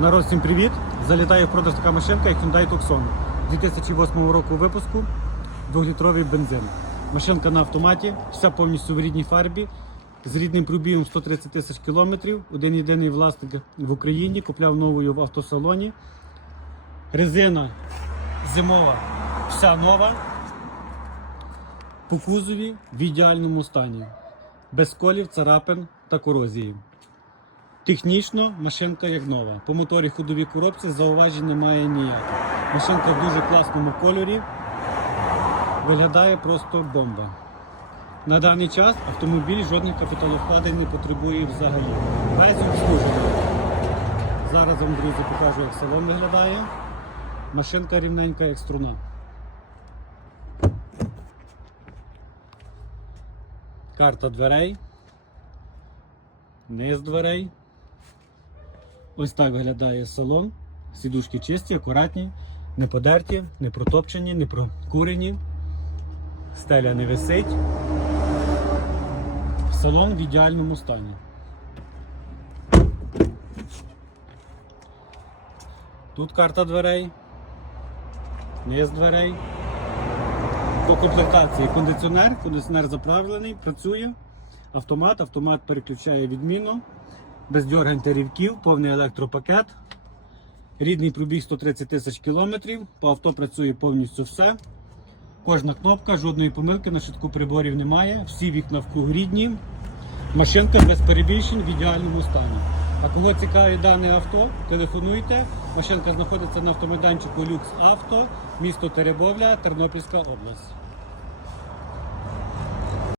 Народ, всім привіт! Залітає в продаж така машинка, як Hyundai Tucson 2008 року випуску, 2-літровий бензин. Машинка на автоматі, вся повністю в рідній фарбі, з рідним пробігом 130 тисяч кілометрів. Один єдиний власник в Україні, купляв новою в автосалоні. Резина зимова, вся нова. По кузові в ідеальному стані, без колів, царапин та корозії. Технічно машинка як нова. По моторі ходовій коробці зауважень немає ніяких. Машинка в дуже класному кольорі. Виглядає просто бомба. На даний час автомобіль жодних капіталовкладень не потребує взагалі. Весь обслужений. Зараз вам, друзі, покажу, як салон виглядає. Машинка рівненька, як струна. Карта дверей. Низ дверей. Ось так виглядає салон. Сідушки чисті, акуратні, не подерті, не протопчені, не прокурені. Стеля не висить. Салон в ідеальному стані. Тут карта дверей. Низ дверей. По комплектації кондиціонер, кондиціонер заправлений, працює. Автомат, автомат переключає відмінно без дьоргань та рівків, повний електропакет. Рідний пробіг 130 тисяч кілометрів. По авто працює повністю все. Кожна кнопка, жодної помилки на швидку приборів немає. Всі вікна в рідні. Машинка без перебільшень в ідеальному стані. А кого цікавить дане авто, телефонуйте. Машинка знаходиться на автомайданчику Люкс Авто, місто Теребовля, Тернопільська область.